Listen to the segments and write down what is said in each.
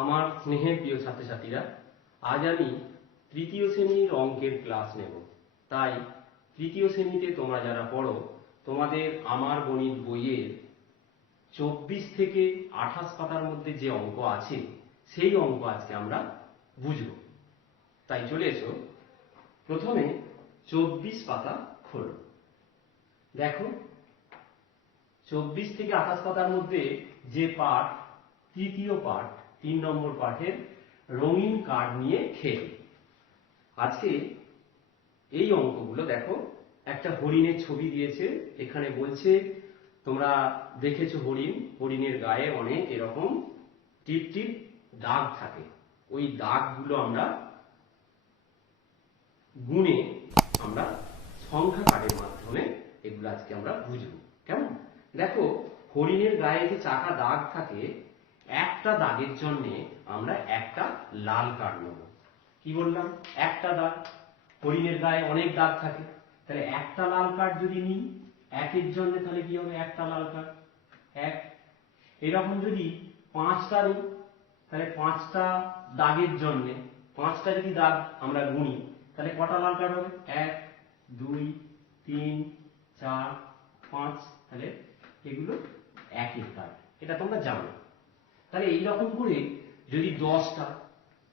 আমার স্নেহের প্রিয় ছাত্রছাত্রীরা, আজ আমি তৃতীয় শ্রেণীর অঙ্কের ক্লাস নেব। তাই তৃতীয় শ্রেণীতে তোমরা যারা পড়ো, তোমাদের আমার গণিত বইয়ের 24 থেকে 28 পাতার মধ্যে যে অঙ্ক আছে সেই অঙ্ক আজকে আমরা বুঝব। তাই চলে এসো, প্রথমে 24 পাতা খোলো। দেখো 24 থেকে 28 পাতার মধ্যে যে পাঠ, তৃতীয় পাঠ 3 নম্বর পাঠের রঙিন কার্ড নিয়ে খেল। আজকে এই অঙ্কগুলো দেখো, একটা হরিণের ছবি দিয়েছে, এখানে বলছে তোমরা দেখেছো হরিণের গায়ে অনেক এরকম টিপ টিপ দাগ থাকে। ওই দাগগুলো আমরা গুণে আমরা সংখ্যা কার্ডের মাধ্যমে এগুলো আজকে আমরা বুঝবো। কেমন? দেখো হরিণের গায়ে যে চাকা দাগ থাকে, একটা দাগের জন্য আমরা একটা লাল কার্ড নেব। কি বললাম? একটা দাগ, হরিণের গায়ে অনেক দাগ থাকে, তাহলে একটা লাল কার্ড যদি নিই একের জন্য, তাহলে কি হবে? একটা লাল কার্ড এক। এরকম যদি 5টা নিই, তাহলে 5টা দাগের জন্য 5টা যদি দাগ আমরা গুনি, তাহলে কটা লাল কার্ড হবে? 1 2 3 4 5। তাহলে এগুলো একের কার্ড, এটা তোমরা জানো। তাহলে এইরকম করে যদি 10টা,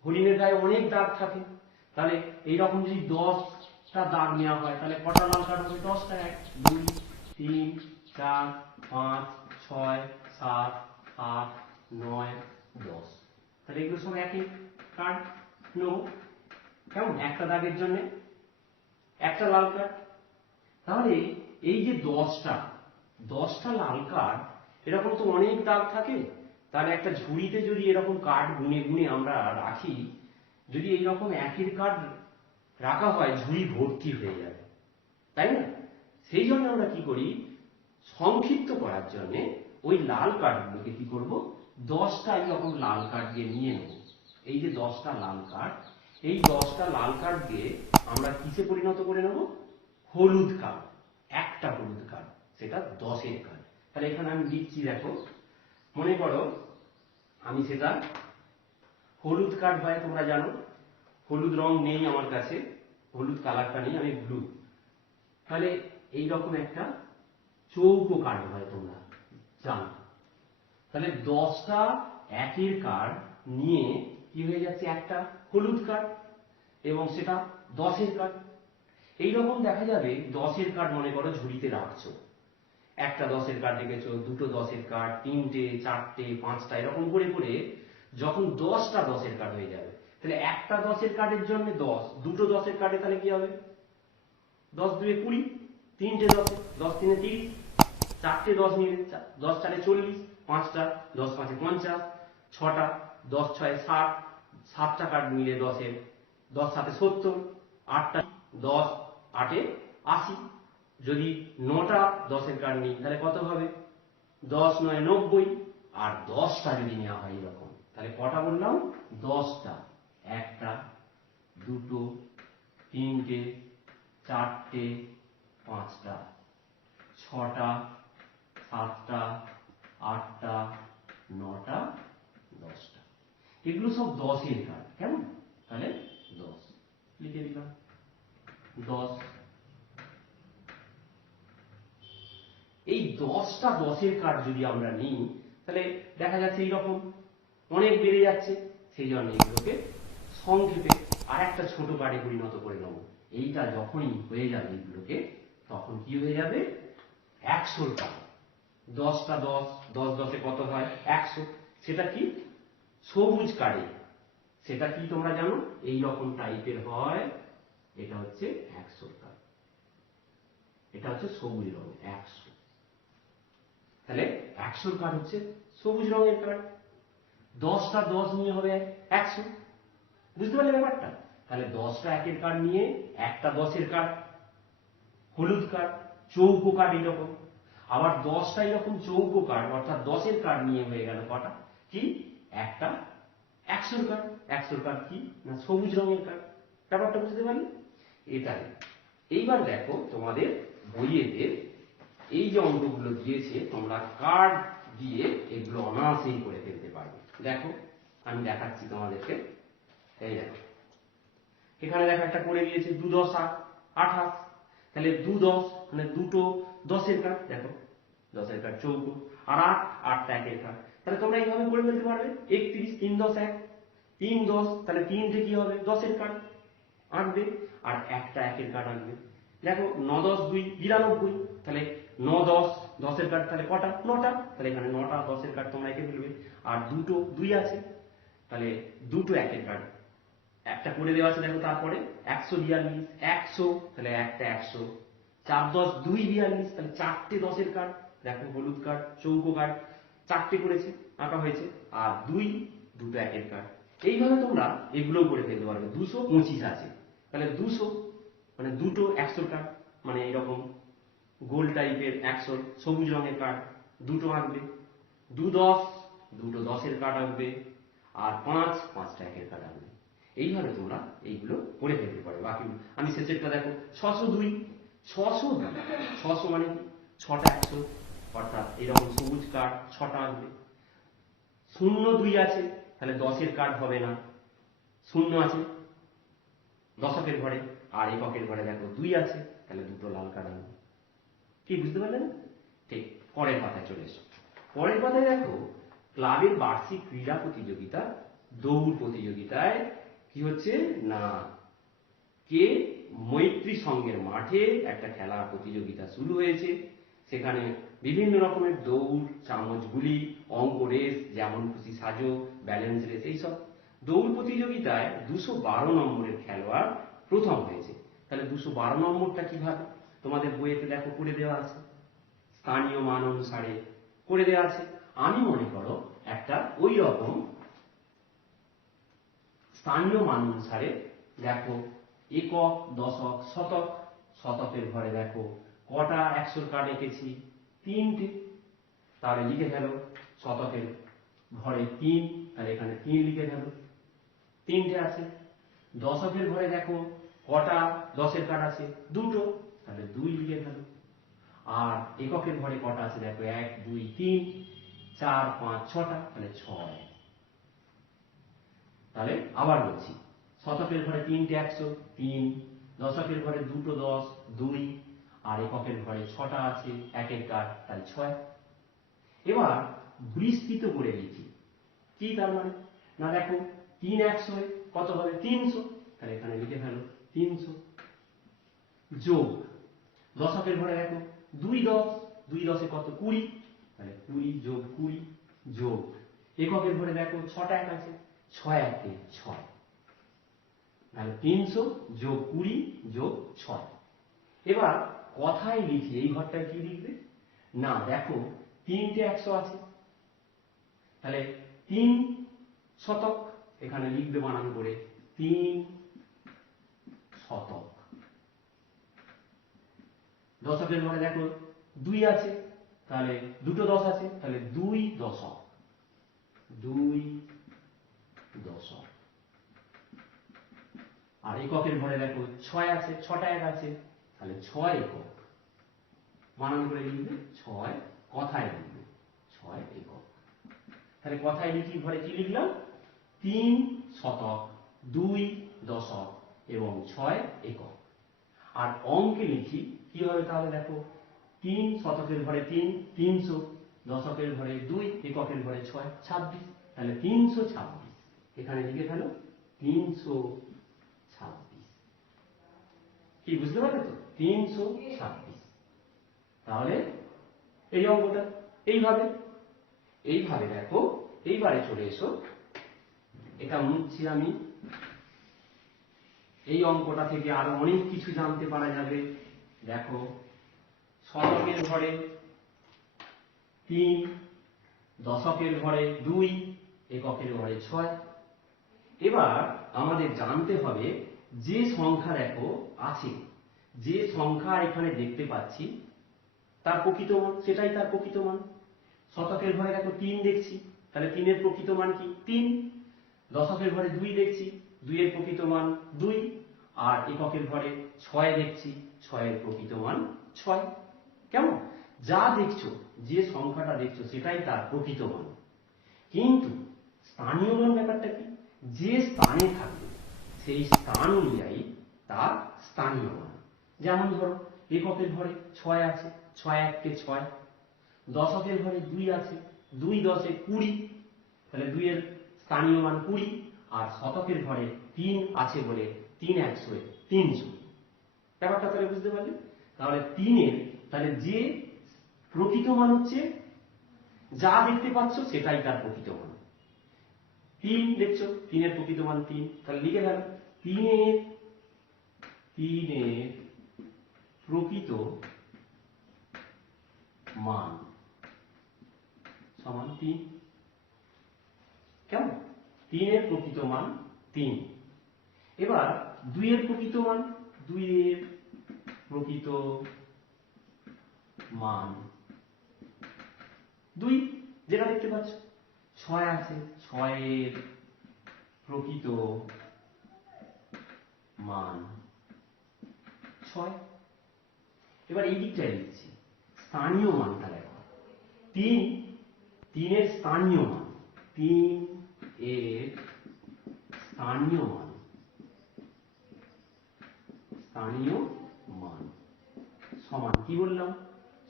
হরিণের গায়ে অনেক দাগ থাকে, তাহলে এইরকম যদি 10টা দাগ নেওয়া হয়, তাহলে কটা লাল কার্ড হবে? 10টা। 1 2 3 4 5 6 7 8 9 10। তাহলে এগুলো সব একই কার্ড নেব। কেমন? একটা দাগের জন্য একটা লাল কার্ড। তাহলে এই যে 10টা লাল কার্ড, এরকম তো অনেক দাগ থাকে, তাহলে একটা ঝুড়িতে যদি এরকম কার্ড গুনে গুনে আমরা রাখি, যদি এইরকম একের কার্ড রাখা হয়, ঝুড়ি ভর্তি হয়ে যাবে, তাই না? সেই জন্য আমরা কি করি, সংক্ষিপ্ত করার জন্য ওই লাল কার্ডগুলোকে কি করব, 10টা এরকম লাল কার্ড দিয়ে নিয়ে নেব। এই যে 10টা লাল কার্ড, এই 10টা লাল কার্ড দিয়ে আমরা কিসে পরিণত করে নেব? হলুদ কার্ড। একটা হলুদ কার্ড, সেটা 10-এর কার্ড। তাহলে এখানে আমি লিখছি, দেখো মনে করো আমি সেটা হলুদ কার্ড হয়, তোমরা জানো হলুদ রং নেই আমার কাছে, হলুদ কালারটা নেই, আমি ব্লু। তাহলে এইরকম একটা চৌকো কার্ড হয়, তোমরা জানো। তাহলে 10টা একের কার্ড নিয়ে কি হয়ে যাচ্ছে? একটা হলুদ কার্ড, এবং সেটা 10-এর কার্ড। এইরকম দেখা যাবে 10-এর কার্ড মনে করো ঝুড়িতে রাখছো, একটা 10-এর কার্ড রেখেছো, দুটো 10-এর কার্ড, 3টে 4টে 5টা, এরকম করে করে যখন 10টা 10-এর কার্ড হয়ে যাবে, তাহলে একটা 10-এর কার্ডের জন্য 10, দুটো 10-এর কার্ডে তাহলে কি হবে? 10 2 20, 3টে 10, 10 3 30, 4টে 10 নিলে 10 4 40, 5টা 10 5 50, 6টা 10 6 60, 7টা কার্ড নিলে 10-এর, 10 7 70, 8টা 10 8 80। যদি 9টা 10-এর কার্ড নিই, তাহলে কত হবে? 10 9 90। আর 10টা যদি নেওয়া হয় এরকম, তাহলে কটা বললাম? 10টা। একটা, দুটো, 3টে, 4টে, 5টা, 6টা, 7টা, 8টা, 9টা, 10টা। এগুলো সব 10-এর কার্ড। কেমন? তাহলে 10 লিখে দিলাম, 10। এই 10টা 10-এর কার্ড যদি আমরা নিই, তাহলে দেখা যাচ্ছে এইরকম অনেক বেড়ে যাচ্ছে। সেই জন্য এগুলোকে সংক্ষেপে আর একটা ছোট কার্ডে পরিণত করে নেব। এইটা যখনই হয়ে যাবে এগুলোকে, তখন কি হয়ে যাবে? 100-র কার্ড। 10টা 10, 10 10-এ কত হয়? 100। সেটা কি? সবুজ কার্ডে। সেটা কি তোমরা জানো? এই রকম টাইপের হয়। এটা হচ্ছে 100-র কার্ড, এটা হচ্ছে সবুজ রঙ 100। তাহলে 100-র কার্ড হচ্ছে সবুজ রঙের কার্ড। 10টা 10 নিয়ে হবে 100। বুঝতে পারলে ব্যাপারটা? তাহলে 10টা একের কার্ড নিয়ে একটা 10-এর কার্ড, হলুদ কার্ড, চৌকো কার্ড এরকম। আবার 10টা এরকম চৌকো কার্ড, অর্থাৎ 10-এর কার্ড নিয়ে হয়ে গেল কটা? কি? একটা 100-র কার্ড। 100-র কার্ড কি না? সবুজ রঙের কার্ড। ব্যাপারটা বুঝতে পারলে? এটাই। এইবার দেখো তোমাদের বইয়েতে এই যে অঙ্কগুলো দিয়েছে, তোমরা কার্ড দিয়ে এগুলো অনায়াসেই করে ফেলতে পারবে। দেখো আমি দেখাচ্ছি তোমাদেরকে। এই দেখো, এখানে দেখো একটা করে দিয়েছে 2 10 28, তাহলে 2 10 মানে দুটো 10-এর কার্ড, দেখো 10-এর কার্ড চৌকো, আর 8 8টা 1-এর কার্ড। তাহলে তোমরা এইভাবে করে ফেলতে পারবে 31 3 10 1 3 10, তাহলে 3টে কি হবে 10-এর কার্ড আঁকবে, আর একটা 1-এর কার্ড আঁকবে। দেখো 9 10 2 92, তাহলে 9 10 10-এর কার্ড তাহলে কটা 9টা, তাহলে এখানে 9টা 10-এর কার্ড তোমরা এঁকে ফেলবে। আর দুটো 2 আছে, তাহলে দুটো 1-এর কার্ড একটা করে দেওয়া আছে। দেখো তারপরে 142 100, তাহলে একটা 100, 4 10 2 42, তাহলে চারটে 10-এর কার্ড, দেখো হলুদ কার্ড চৌকো কার্ড চারটে করেছে আঁকা হয়েছে, আর দুটো 1-এর কার্ড। এইভাবে তোমরা এগুলোও করে ফেলতে পারবে। 225 আছে, তাহলে 200 মানে দুটো 100-র কার্ড, মানে এরকম গোল টাইপের 100 সবুজ রঙের কার্ড দুটো আঁকবে। 2 10 দুটো 10-এর কার্ড আঁকবে, আর 5 5টা 1-এর কার্ড আঁকবে। এইভাবে তোমরা এইগুলো করে ফেলতে পারো। বাকি আমি শেষেরটা দেখো 602 600 মানে কি 6টা 100, অর্থাৎ এরকম সবুজ কার্ড 6টা আঁকবে। 02 আছে, তাহলে 10-এর কার্ড হবে না, 0 আছে দশকের ঘরে, আর এককের ঘরে দেখো 2 আছে, তাহলে দুটো লাল কার্ড আনবে। কি বুঝতে পারলেন? ঠিক। পরের পাতায় চলে এসো। পরের পাতায় দেখো ক্লাবের বার্ষিক ক্রীড়া প্রতিযোগিতা দৌড় প্রতিযোগিতায় কি হচ্ছে না, কে মৈত্রী সংঘের মাঠে একটা খেলা প্রতিযোগিতা শুরু হয়েছে। সেখানে বিভিন্ন রকমের দৌড়, চামচ গুলি, অঙ্ক রেস, যেমন খুশি সাজো, ব্যালেন্স রেস, এইসব। দৌড় প্রতিযোগিতায় 212 নম্বরের খেলোয়াড় প্রথম হয়েছে। তাহলে 212 নম্বরটা কিভাবে, তোমাদের বইয়েতে দেখো করে দেওয়া আছে, স্থানীয় মান অনুসারে করে দেওয়া আছে। আমি মনে করো একটা ওই রকম স্থানীয় মান অনুসারে দেখো একক দশক শতক, শতকের ঘরে দেখো কটা 100-র কার্ড এঁকেছি 3টে, তাহলে লিখে ফেলো শতকের ঘরে 3, তাহলে এখানে 3 লিখে ফেলো 3টে আছে। দশকের ঘরে দেখো কটা 10-এর কার্ড আছে 2টো, তাহলে 2 লিখে ফেলো। আর এককের ঘরে কটা আছে দেখো 1 2 3 4 5 6টা, তাহলে 6। তাহলে আবার বলছি, শতকের ঘরে 3টে 100 3, দশকের ঘরে 2টো 10 2, আর এককের ঘরে 6টা আছে 1-এর কার্ড, তাহলে 6। এবার বিস্তৃত করে লিখি, কি তার মানে না, দেখো 3 100 কত হবে 300, তাহলে এখানে লিখে ফেলো 300। যোগ দশকের ঘরে দেখো 2 10 2 10 কত 20, তাহলে 20 যোগ 20 যোগ এককের ঘরে দেখো 6টা 1 আছে 6 1 6, তাহলে 300 যোগ 20 যোগ 6। এবার কথায় লিখি, এই ঘরটায় কি লিখবে না, দেখো 3টে 100 আছে, তাহলে 3 শতক, এখানে লিখবে বানান করে 3 শতক। দশকের ঘরে দেখো 2 আছে, তাহলে দুটো 10 আছে, তাহলে 2 দশক 2 দশক। আর এককের ঘরে দেখো 6 আছে, 6টা 1 আছে, তাহলে 6 একক। বানান করে লিখবে 6, কথায় লিখবে 6 একক। তাহলে কথায় লিখি, ঘরে কি লিখলাম 3 শতক 2 দশক এবং 6 একক। আর অঙ্কে লিখি কি হবে, তাহলে দেখো 3 শতকের ঘরে 3 300, দশকের ঘরে 2, এককের ঘরে 6 26, তাহলে 326। এখানে লিখে ফেলো 326। কি বুঝতে পারলে তো 326। তাহলে এই অঙ্কটা এইভাবে দেখো। এইবারে চলে এসো, এটা মুছছি আমি। এই অঙ্কটা থেকে আরো অনেক কিছু জানতে পারা যাবে। দেখো শতকের ঘরে 3, দশকের ঘরে 2, এককের ঘরে 6। এবার আমাদের জানতে হবে যে সংখ্যা দেখো আছে, যে সংখ্যা এখানে দেখতে পাচ্ছি তার প্রকৃত মান, সেটাই তার প্রকৃত মান। শতকের ঘরে দেখো 3 দেখছি, তাহলে 3-এর প্রকৃত মান কি 3। দশকের ঘরে 2 দেখছি, 2-এর প্রকৃত মান 2। আর এককের ঘরে 6 দেখছি, 6-এর প্রকৃত মান 6। কেমন? যা দেখছো, যে সংখ্যাটা দেখছো সেটাই তার প্রকৃত মান। কিন্তু স্থানীয় মান ব্যাপারটা কি, যে স্থানে থাকবে সেই স্থান অনুযায়ী তার স্থানীয় মান। যেমন ধরো এককের ঘরে 6 আছে, 6 এককে 6। দশকের ঘরে 2 আছে, 2 দশে 20, তাহলে 2 এর স্থানীয় মান 20। আর শতকের ঘরে 3 আছে বলে 3 100 300। ব্যাপারটা তাহলে বুঝতে পারলে? তাহলে 3 এর তাহলে যে প্রকৃত মান হচ্ছে, যা দেখতে পাচ্ছ সেটাই তার প্রকৃত মান। 3 দেখছো, 3 এর প্রকৃত মান 3, তাহলে লিখে ফেলো 3 এর প্রকৃত মান সমান 3। কেমন? 3 এর প্রকৃত মান 3। এবার 2 এর প্রকৃত মান, 2 এর প্রকৃত মান 2, যেটা দেখতে পাচ্ছ। 6 আছে, 6 এর প্রকৃত মান 6। এবার এই দিকটায় লিখছি, স্থানীয় মানটা দেখো। 3 এর স্থানীয় মান, 3 এর স্থানীয় মান সমান কি বললাম,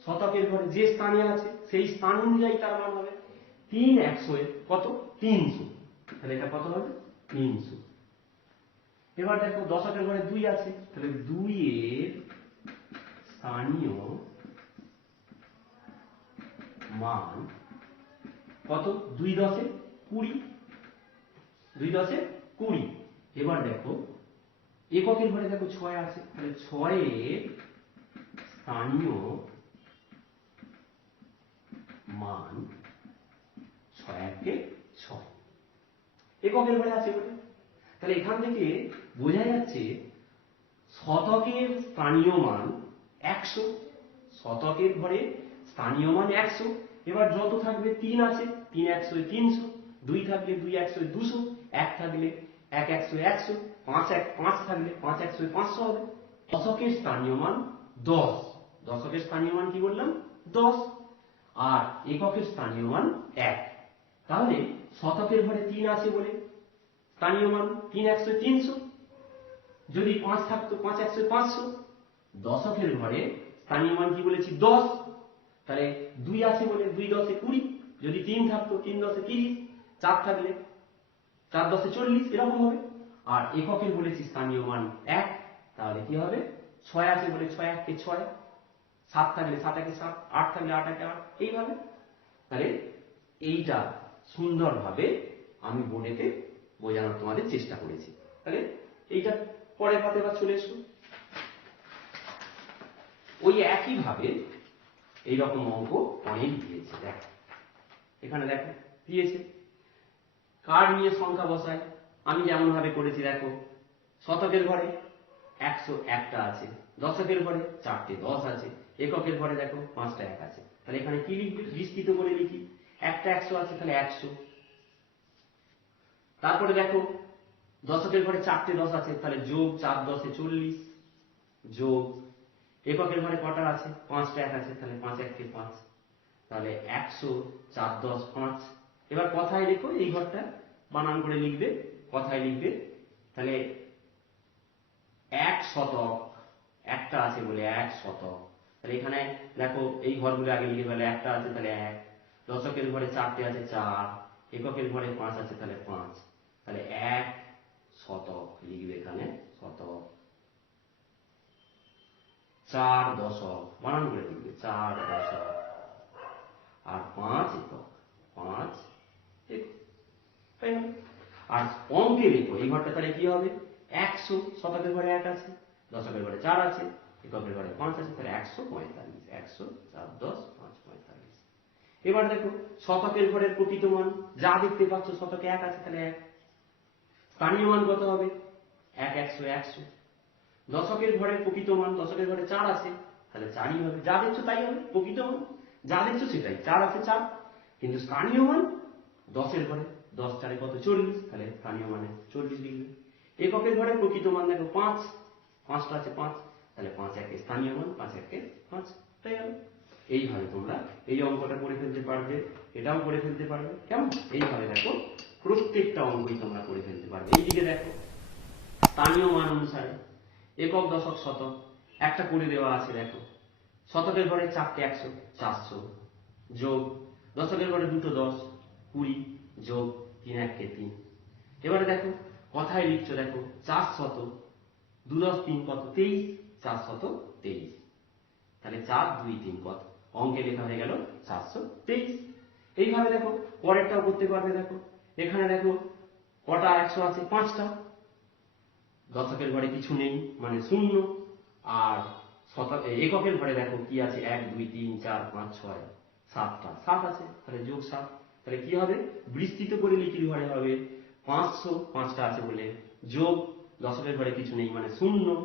শতকের ঘরে যে স্থানে আছে সেই স্থান অনুযায়ী তার মান হবে। 3 100 এর কত? 300, তাহলে এটা কত হবে? 300। এবার দেখো দশকের ঘরে 2 আছে, তাহলে 2 এর স্থানীয় মান কত? 2 10 20, 2 10 20। এবার দেখো এককের ঘরে দেখো 6 আছে, তাহলে 6 এর স্থানীয় মান 6 1 6, এককের ঘরে আছে বলে। তাহলে এখান থেকে বোঝা যাচ্ছে শতকের স্থানীয় মান 100, শতকের ঘরে স্থানীয় মান 100। এবার যত থাকবে 3 আছে, 3 100 300, 2 থাকলে 2 100 200, 1 থাকলে 1 100 100, 5 5 থাকলে 5 100 500 হবে। দশকের স্থানীয় মান 10, দশকের স্থানীয় মান কি বললাম? 10। আর এককের স্থানীয় মান 1। তাহলে শতকের ঘরে 3 আছে বলে স্থানীয় মান 3 100 300, যদি 5 থাকতো 5 100 500। দশকের ঘরে স্থানীয় মান কি বলেছি? 10, তাহলে 2 আছে বলে 2 10 20, যদি 3 থাকতো 3 10 30, 4 থাকলে 4 10 40, এরকম হবে। আর এককের বলেছি স্থানীয় মান 1, তাহলে কি হবে? 6 আছে বলে 6 1 6, 7 থাকলে 7 1 7, 8 থাকলে 8 1 8, এইভাবে। তাহলে এইটা সুন্দরভাবে আমি বোর্ডেতে বোঝানোর তোমাদের চেষ্টা করেছি। তাহলে এইটা পরের পাতে এবার চলে এসো। ওই একইভাবে এইরকম অঙ্ক অনেক দিয়েছে। দেখো এখানে দেখো দিয়েছে, কার্ড নিয়ে সংখ্যা বসায়। আমি যেমন ভাবে করেছি দেখো, শতকের ঘরে 101টা আছে, দশকের ঘরে 4টে 10 আছে, এককের ঘরে দেখো 5টা 1 আছে। তাহলে এখানে কি লিখবে? বিস্তৃত করে লিখি, একটা 100 আছে তাহলে 100। তারপরে দেখো দশকের ঘরে 4টে 10 আছে, তাহলে যোগ 4 10 40, যোগ এককের ঘরে কটা আছে? 5টা 1 আছে, তাহলে 5 1 5, তাহলে 100 4 10 5। এবার কথায় দেখো, এই ঘরটা বানান করে লিখবে, কথায় লিখবে। তাহলে 1 শতক, একটা আছে বলে 1 শতক। তাহলে এখানে দেখো এই ঘরগুলো আগে লিখে ফেলে, একটা আছে তাহলে 1, দশকের ঘরে 4টে আছে 4, এককের ঘরে 5 আছে তাহলে 5, তাহলে 1 শতক লিখবে এখানে, শতক। 4 দশক বানান করে লিখবে, 4 দশক। আর 5 একক, 5 একক। আর অঙ্কে লেখো এই ঘরটা, তাহলে কি হবে? 100, শতকের ঘরে 1 আছে, দশকের ঘরে 4 আছে, এককের ঘরে 5 আছে, তাহলে 145, 100 4 10 5 45। এবার দেখো শতকের ঘরের প্রকৃত মান, যা দেখতে পাচ্ছ শতকে 1 আছে তাহলে 1, স্থানীয় মান কত হবে? 1 100 100। দশকের ঘরের প্রকৃত মান, দশকের ঘরে 4 আছে তাহলে 4ই হবে, যা দেখছো তাই হবে প্রকৃত মান, যা দেখছো সেটাই। 4 আছে 4, কিন্তু স্থানীয় মান 10-এর ঘরে 10 4 কত? 40, তাহলে স্থানীয় মানে 40 লিখবে। এককের ঘরে প্রকৃত মান দেখো 5, 5টা আছে 5, তাহলে 5 1 স্থানীয় মান, 5 1 5, তাই গেল। এইভাবে তোমরা এই অঙ্কটা করে ফেলতে পারবে, এটাও করে ফেলতে পারবে। কেমন? এইভাবে দেখো প্রত্যেকটা অঙ্কই তোমরা করে ফেলতে পারবে। এইদিকে দেখো স্থানীয় মান অনুসারে একক, দশক, শতক একটা করে দেওয়া আছে। দেখো শতকের ঘরে 4টে 100, 400 যোগ দশকের ঘরে 2টো 10, 20 যোগ 3 1 3। এবারে দেখো কথায় লিখছো, দেখো 400, 2 10 3 কত 23, 423। তাহলে 4 2 3 কত, অঙ্কে লেখা হয়ে গেল 423। এইভাবে দেখো পরেরটাও করতে পারবে। দেখো এখানে দেখো কটা 100 আছে, 5টা। দশকের ঘরে কিছু নেই মানে 0, আর এককের ঘরে দেখো কি আছে 1 2 3 4 5 6 7টা, 7 আছে, তাহলে যোগ 7। তাহলে কি হবে, বিস্তৃত করে লিখির ঘরে হবে 500, 5টা আছে বলে, যোগ দশকের ঘরে কিছু নেই মানে 0,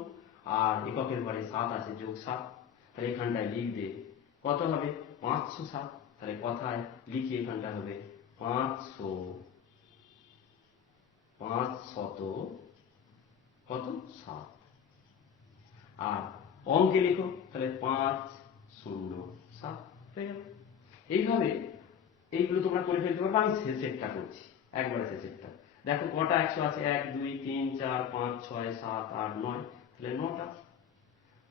আর এককের ঘরে 7 আছে, যোগ 7। তাহলে এখানটায় লিখবে কত হবে 507। তাহলে কথায় লিখি এখানটা হবে 500 কত 7। আর অঙ্কে লেখো তাহলে 507 হয়ে গেল। এইভাবে এইগুলো তোমরা করে ফেলতে পারবে। আমি শেষেরটা করছি, একবারে শেষেরটা। দেখো কটা 100 আছে, 1 2 3 4 5 6 7 8 9, তাহলে 9টা।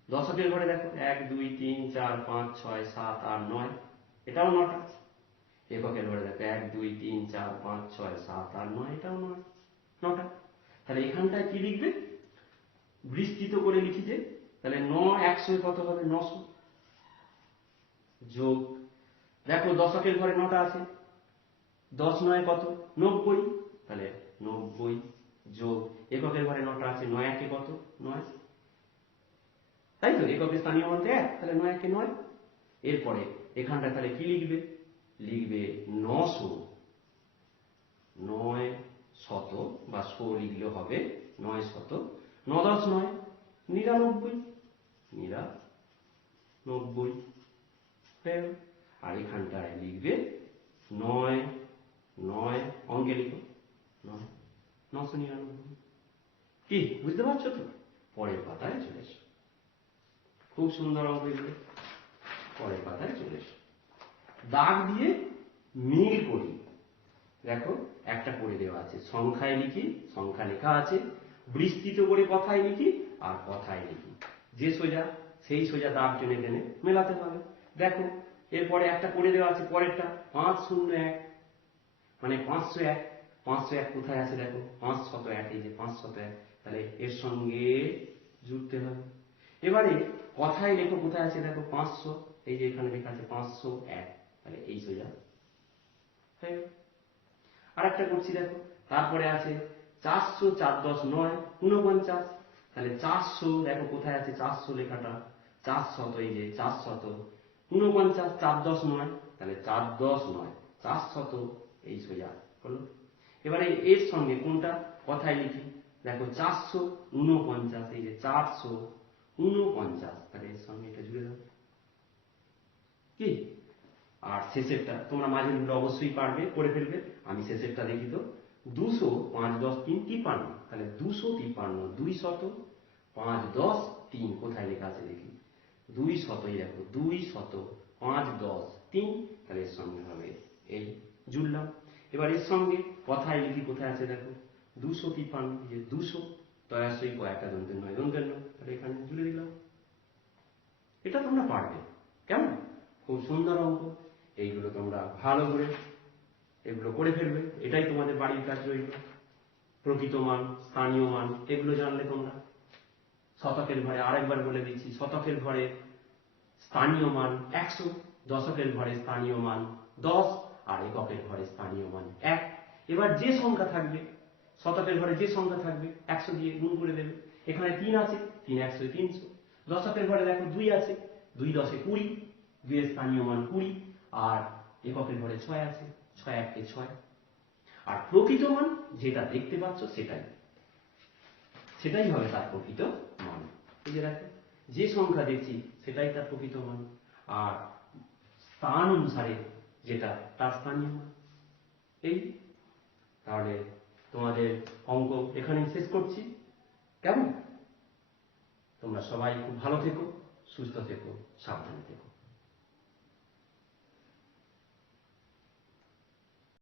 দশকের ঘরে দেখো 1 2 3 4 5 6 7 8 9, এটাও 9টা। এককের ঘরে দেখো 1 2 3 4 5 6 7 8 9, এটাও 9টা। তাহলে এখানটায় কি লিখবে, বিস্তৃত করে লিখি যে, তাহলে 9 100 কত হবে 900, যোগ দেখো দশকের ঘরে 9টা আছে, 10 9 কত 90, তাহলে 90 যোগ এককের ঘরে 9টা আছে, 9 1 কত 9, তাই তো এককের স্থানীয় মান 1, তাহলে 9 1 9। এরপরে এখানটা তাহলে কি লিখবে, লিখবে 900, 9 শত বা 100 লিখলেও হবে 9 শত, 9 10 9 99, 99 হয়ে গেল। আর এখানটায় লিখবে 9 9, অঙ্কে লিখো 9 999। কি বুঝতে পারছো তো? পরের পাতায় চলে এসো, খুব সুন্দর অঙ্ক এগুলো। পরের পাতায় চলে এসো, দাগ দিয়ে মিল করি। দেখো একটা করে দেওয়া আছে, সংখ্যায় লিখি, সংখ্যা লেখা আছে, বিস্তৃত করে কথায় লিখি, আর কথায় লিখি। যে সোজা সেই সোজা দাগ টেনে টেনে মেলাতে হবে। দেখো এরপরে একটা করে দেওয়া আছে, পরেরটা 501, মানে 501। 501 কোথায় আছে দেখো, 501, এই যে 501, তাহলে এর সঙ্গে জুড়তে হবে। এবারে কথায় লেখো কোথায় আছে দেখো 500, এই যে এখানে লেখা আছে 501, তাহলে এই সোজা হয়ে গেল। আর একটা করছি দেখো, তারপরে আছে 400 4 10 9 49, তাহলে 400 দেখো কোথায় আছে 400 লেখাটা, 400, এই যে 400 49, 4 10 9, তাহলে 4 10 9 400, এই সোজা হলো। এবারে এর সঙ্গে কোনটা কথায় লিখি, দেখো 449, এই যে 449, তাহলে এর সঙ্গে এটা জুড়ে দাও। কি, আর শেষেরটা তোমরা মাঝেরগুলো অবশ্যই পারবে, করে ফেলবে। আমি শেষেরটা দেখি তো, 200 5 10 3 53, তাহলে 253, 200 5 10 3 কোথায় লেখা আছে দেখি, 200, এই দেখো 200 5 10 3, তাহলে এর সঙ্গে হবে এই জুড়লাম। এবার এর সঙ্গে কথায় লিখি কোথায় আছে দেখো 253, যে 200 তয়াশই কয়েকটা দন্তের নয় দন্তের নয়, তাহলে এখানে জুড়ে দিলাম। এটা তোমরা পারবে, কেমন? খুব সুন্দর অঙ্ক। এইগুলো তোমরা ভালো করে এগুলো করে ফেলবে, এটাই তোমাদের বাড়ির কাজ রইল। প্রকৃত মান, স্থানীয় মান, এগুলো জানলে তোমরা। শতকের ঘরে আরেকবার বলে দিচ্ছি, শতকের ঘরে স্থানীয় মান 100, দশকের ঘরে স্থানীয় মান 10, আর এককের ঘরে স্থানীয় মান 1। এবার যে সংখ্যা থাকবে, শতকের ঘরে যে সংখ্যা থাকবে 100 দিয়ে গুণ করে দেবে। এখানে 3 আছে, 3 100 300। দশকের ঘরে দেখো 2 আছে, 2 10 20, 2 এর স্থানীয় মান 20, আর এককের ঘরে 6 আছে, 6 1 6। আর প্রকৃত মান যেটা দেখতে পাচ্ছ সেটাই হবে তার প্রকৃত মান। এই যে দেখো যে সংখ্যা দেখছি সেটাই তার প্রকৃত মান, আর স্থান অনুসারে যেটা তার স্থানীয় মান। এই তাহলে তোমাদের অঙ্ক এখানেই শেষ করছি, কেমন? তোমরা সবাই খুব ভালো থেকো, সুস্থ থেকো, সাবধানে থেকো।